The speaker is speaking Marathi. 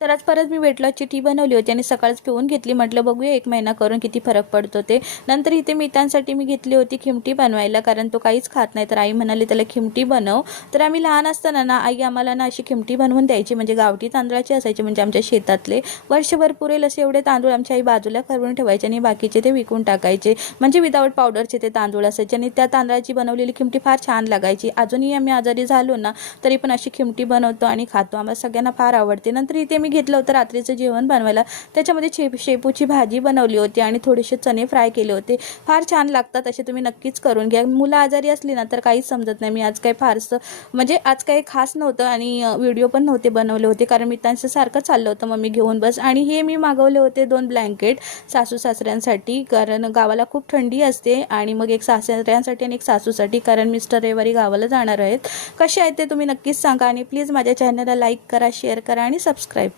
तर आज परत मी वेट लॉसची टी बनवली होती आणि सकाळच पिऊन घेतली. म्हटलं बघूया 1 महिना करून किती फरक पडतो ते. नंतर इथे मितांसाठी मी घेतली होती खिमटी बनवायला, कारण तो काहीच खात नाही. तर आई म्हणाली त्याला खिमटी बनव. तर आम्ही लहान असताना ना आई आम्हाला ना अशी खिमटी बनवून द्यायची, म्हणजे गावठी तांदळाची असायची, म्हणजे आमच्या शेतातले वर्षभर पुरेल असे एवढे तांदूळ आमची आई बाजूला करून ठेवायचे आणि बाकीचे ते विकून टाकायचे. म्हणजे विदाऊट पावडरचे ते तांदूळ असायचे आणि त्या तांदळाची बनवलेली खिमटी फार छान लागायची. अजूनही आम्ही आजारी झालो ना तरी पण अशी खिमटी बनवतो आणि खातो. आम्हाला सगळ्यांना फार आवडते. नंतर इथे मी घेतलं होतं रात्रीचं जेवण बनवायला. त्याच्यामध्ये शेपूची भाजी बनवली होती आणि थोडेसे चणे फ्राय केले होते. फार छान लागतात, असे तुम्ही नक्कीच करून घ्या. मुलं आजारी असली ना तर काहीच समजत नाही. मी आज काही फारसं म्हणजे आज काही खास नव्हतं आणि व्हिडिओ पण नव्हते बनवले होते, कारण मी त्यांचं सारखं चाललं होतं मम्मी घेऊन बस. आणि हे मी मागवले होते 2 ब्लँकेट सासू सासऱ्यांसाठी, कारण गावाला खूप थंडी असते. आणि मग एक सासऱ्यांसाठी आणि एक सासूसाठी, कारण मिस्टर रविवारी गावाला जाणार आहेत. कसे आहेत ते तुम्ही नक्कीच सांगा आणि प्लीज माझ्या चॅनलला लाईक करा, शेअर करा आणि सबस्क्राईब